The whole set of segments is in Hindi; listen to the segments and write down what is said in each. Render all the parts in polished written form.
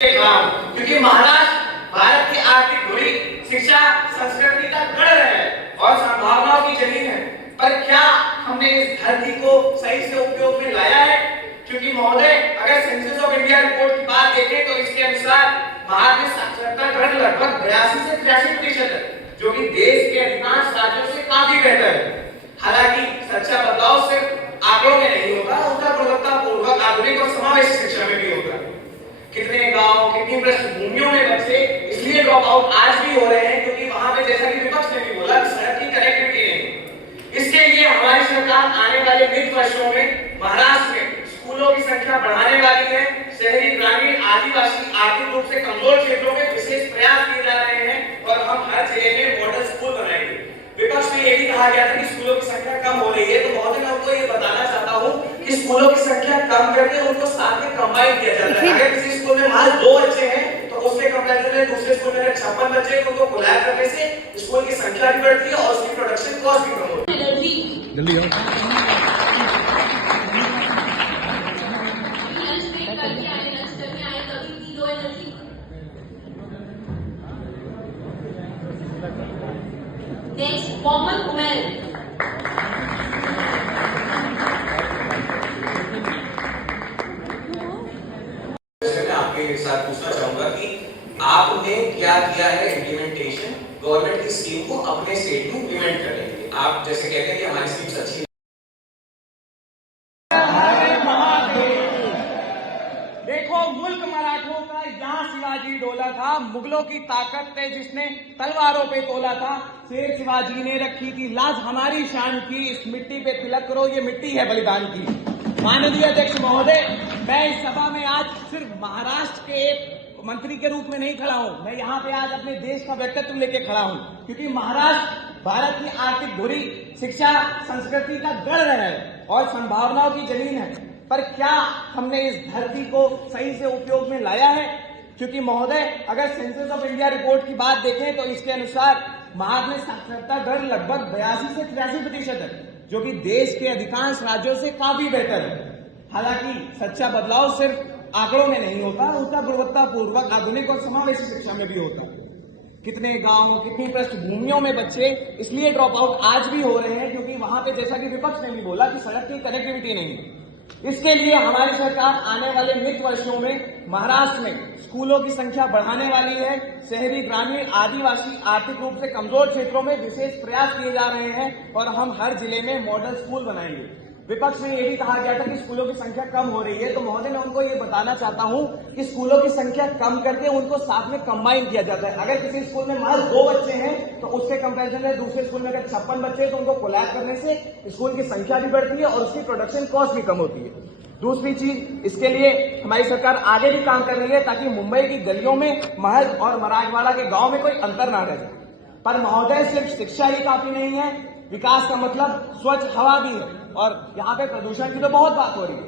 क्योंकि महाराष्ट्र भारत की आर्थिक धुरी, शिक्षा, संस्कृति का गढ़ है और संभावनाओं की जमीन है। पर क्या हमने इस धरती को सही से उपयोग में लाया है? क्योंकि महोदय, अगर सेंसस ऑफ इंडिया रिपोर्ट की बात देखें तो इसके अनुसार भारत में साक्षरता दर लगभग 82 से 83% है, जो कि देश के अधिकांश राज्यों से काफी बेहतर है। हालांकि सच्चा बदलाव सिर्फ आंकड़ों में नहीं होता, उसका गुणवत्तापूर्वक आधुनिक और समावेशी शिक्षा में भी होता है। कितने गांव, कितनी पृष्ठभूमियों में बच्चे इसलिए ड्रॉप आउट आज भी हो रहे हैं क्योंकि वहां पे, जैसा कि विपक्ष ने भी बोला, सड़क की कनेक्टिविटी नहीं। इसके लिए हमारी सरकार आने वाले वित्त वर्षों में महाराष्ट्र में स्कूलों की संख्या बढ़ाने वाली है। शहरी, ग्रामीण, आदिवासी, आर्थिक रूप से कमजोर क्षेत्रों में विशेष प्रयास किए जा रहे हैं और हम हर जिले में मॉडल स्कूल बनाएंगे। विपक्ष में ये भी कहा गया था कि स्कूलों की संख्या कम हो रही है, तो महोदय मैं उनको ये बताना चाहता हूँ कि स्कूलों की संख्या कम करके उनको साथ में कंबाइन किया जाता है। अगर किसी स्कूल में महज 2 बच्चे हैं तो उसके कंपैरिजन में दूसरे स्कूल में 56 बच्चे हैं, तो उनको कोलैब करने से स्कूल की संख्या भी बढ़ती है और उसकी प्रोडक्शन कॉस्ट भी कम होती है। Next, Mohammed Umair. मैं आपके साथ पूछना चाहूंगा कि आपने क्या किया है इम्प्लीमेंटेशन गवर्नमेंट की स्कीम को अपने स्टेट में इम्प्लीमेंट करने के लिए? आप जैसे कहते हैं कि हमारी स्कीम्स अच्छी। देखो, मुल्क मराठों का यहाँ शिवाजी डोला था, मुगलों की ताकत थे जिसने तलवारों पे तोला था। शेर शिवाजी ने रखी थी लाज हमारी शान की, इस मिट्टी पे तिलक करो, ये मिट्टी है बलिदान की। माननीय अध्यक्ष महोदय, मैं इस सभा में आज सिर्फ महाराष्ट्र के एक मंत्री के रूप में नहीं खड़ा हूँ, मैं यहाँ पे आज अपने देश का व्यक्तित्व लेके खड़ा हूँ, क्योंकि महाराष्ट्र भारत की आर्थिक धुरी, शिक्षा, संस्कृति का गढ़ है और संभावनाओं की जमीन है। पर क्या हमने इस धरती को सही से उपयोग में लाया है? क्योंकि महोदय, अगर सेंसस ऑफ इंडिया रिपोर्ट की बात देखें तो इसके अनुसार भारत में साक्षरता दर लगभग 82 से 83% है, जो कि देश के अधिकांश राज्यों से काफी बेहतर है। हालांकि सच्चा बदलाव सिर्फ आंकड़ों में नहीं होता, उसका गुणवत्तापूर्वक आधुनिक और समावेशी शिक्षा में भी होता है। कितने गांव, कितनी पृष्ठभूमियों में बच्चे इसलिए ड्रॉप आउट आज भी हो रहे हैं क्योंकि वहां पे, जैसा कि विपक्ष ने भी बोला, कि सड़क की कनेक्टिविटी नहीं है। इसके लिए हमारी सरकार आने वाले वित्त वर्षों में महाराष्ट्र में स्कूलों की संख्या बढ़ाने वाली है। शहरी, ग्रामीण, आदिवासी, आर्थिक रूप से कमजोर क्षेत्रों में विशेष प्रयास किए जा रहे हैं और हम हर जिले में मॉडल स्कूल बनाएंगे। विपक्ष में यह भी कहा गया था कि स्कूलों की संख्या कम हो रही है, तो महोदय मैं उनको ये बताना चाहता हूं कि स्कूलों की संख्या कम करके उनको साथ में कंबाइन किया जाता है। अगर किसी स्कूल में महज 2 बच्चे हैं तो उसके कंपैरिजन में दूसरे स्कूल में अगर 56 बच्चे हैं तो उनको कोलैब करने से स्कूल की संख्या भी बढ़ती है और उसकी प्रोडक्शन कॉस्ट भी कम होती है। दूसरी चीज, इसके लिए हमारी सरकार आगे भी काम कर रही है ताकि मुंबई की गलियों में महल और मराठवाड़ा के गांव में कोई अंतर ना रह जाए। पर महोदय, सिर्फ शिक्षा ही काफी नहीं है, विकास का मतलब स्वच्छ हवा भी है और यहाँ पे प्रदूषण की तो बहुत बात हो रही है।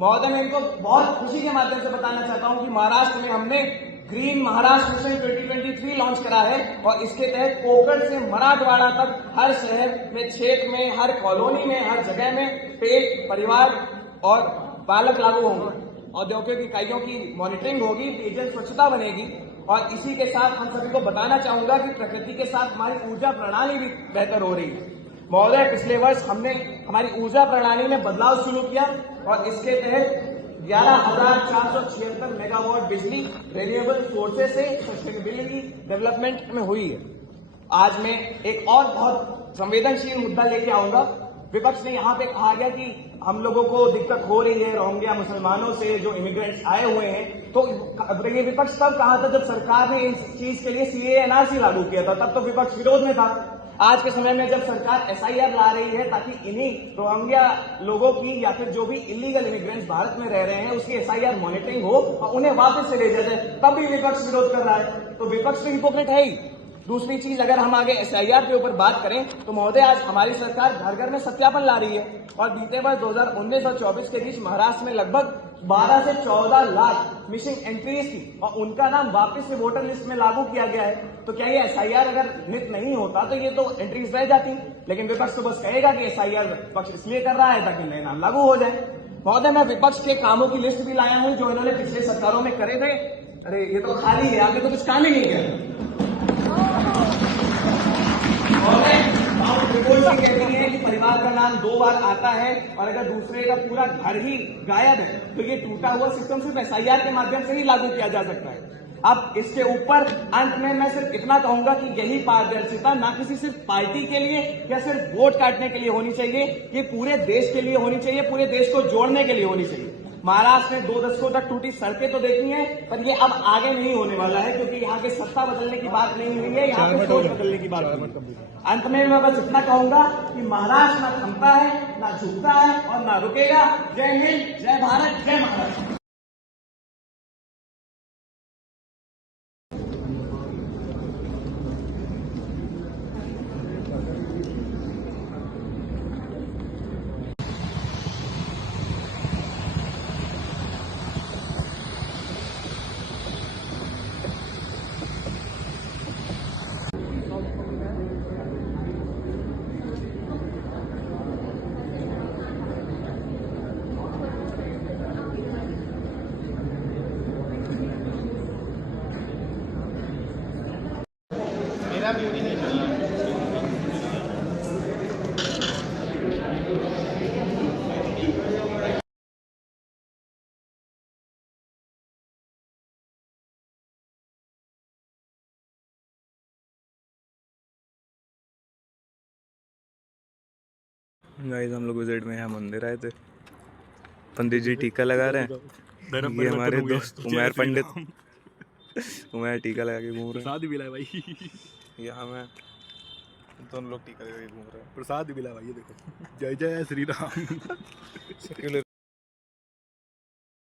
महोदय, मैं इनको बहुत खुशी के माध्यम से बताना चाहता हूँ कि महाराष्ट्र में हमने ग्रीन महाराष्ट्र मिशन 2023 लॉन्च करा है और इसके तहत कोकण से मराठवाड़ा तक हर शहर में, क्षेत्र में, हर कॉलोनी में, हर जगह में पेड़, परिवार और बालक लागू होंगे। औद्योगिक इकाइयों की मॉनिटरिंग होगी, पेयजल स्वच्छता बनेगी और इसी के साथ हम सभी को बताना चाहूंगा कि प्रकृति के साथ हमारी ऊर्जा प्रणाली भी बेहतर हो रही है। महोदय, पिछले वर्ष हमने हमारी ऊर्जा प्रणाली में बदलाव शुरू किया और इसके तहत 11,476 मेगावाट बिजली रेन्यूएबल सोर्सेज से सस्टेनेबिलिटी डेवलपमेंट में हुई है। आज मैं एक और बहुत संवेदनशील मुद्दा लेके आऊंगा। विपक्ष ने यहाँ पे कहा गया कि हम लोगों को दिक्कत हो रही है रोहिंग्या मुसलमानों से, जो इमिग्रेंट्स आए हुए हैं। तो ये विपक्ष तब कहा था जब सरकार ने इस चीज के लिए सीएए एनआरसी लागू किया था, तब तो विपक्ष विरोध में था। आज के समय में जब सरकार एसआईआर ला रही है ताकि इन्हीं रोहिंग्या लोगों की या फिर जो भी इलीगल इमिग्रेंट्स भारत में रह रहे हैं उसकी एसआईआर मॉनिटरिंग हो और उन्हें वापस से ले जाया जाए, तब भी विपक्ष विरोध कर रहा है। तो विपक्ष तो हिपोक्रेट है ही। दूसरी चीज, अगर हम आगे एसआईआर के ऊपर बात करें तो महोदय, आज हमारी सरकार घर घर में सत्यापन ला रही है और बीते वर्ष 2019 और 24 के बीच महाराष्ट्र में लगभग 12 से 14 लाख मिसिंग एंट्रीज थी और उनका नाम वापस से वोटर लिस्ट में लागू किया गया है। तो क्या ये एसआईआर अगर नित नहीं होता तो ये तो एंट्रीज रह जाती, लेकिन विपक्ष तो बस कहेगा कि एसआईआर पक्ष इसलिए कर रहा है ताकि नए नाम लागू हो जाए। महोदय, मैं विपक्ष के कामों की लिस्ट भी लाया हूं जो इन्होंने पिछले सरकारों में करे थे। अरे ये तो खाली है, आपने तो कुछ काम ही नहीं किया। माउंट त्रिकोण जी कहती है कि परिवार का नाम 2 बार आता है और अगर दूसरे का पूरा घर ही गायब है तो ये टूटा हुआ सिस्टम सिर्फ SIR के माध्यम से ही लागू किया जा सकता है। अब इसके ऊपर अंत में मैं सिर्फ इतना कहूंगा कि यही पारदर्शिता ना किसी सिर्फ पार्टी के लिए या सिर्फ वोट काटने के लिए होनी चाहिए, ये पूरे देश के लिए होनी चाहिए, पूरे देश को जोड़ने के लिए होनी चाहिए। महाराष्ट्र ने 2 दशकों तक टूटी सड़कें तो देखी हैं, पर ये अब आगे नहीं होने वाला है, क्योंकि यहाँ के सत्ता बदलने की बात नहीं हुई है, यहाँ पे सोच बदलने की बात हुई है। अंत में मैं बस इतना कहूंगा कि महाराष्ट्र ना थमता है, ना झुकता है और ना रुकेगा। जय हिंद, जय भारत, जय महाराष्ट्र। गाइस हम लोग विजिट में यहाँ मंदिर आए थे, पंडित जी टीका लगा रहे हैं। ये हमारे दोस्त उमैर पंडित, उमैर टीका लगा के घूम रहे हैं। प्रसाद भी मिला भाई, यहाँ में दोनों लोग टीका लगा के घूम रहे हैं। प्रसाद भी मिला भाई, ये देखो। जय जय श्री राम। सेक्युलर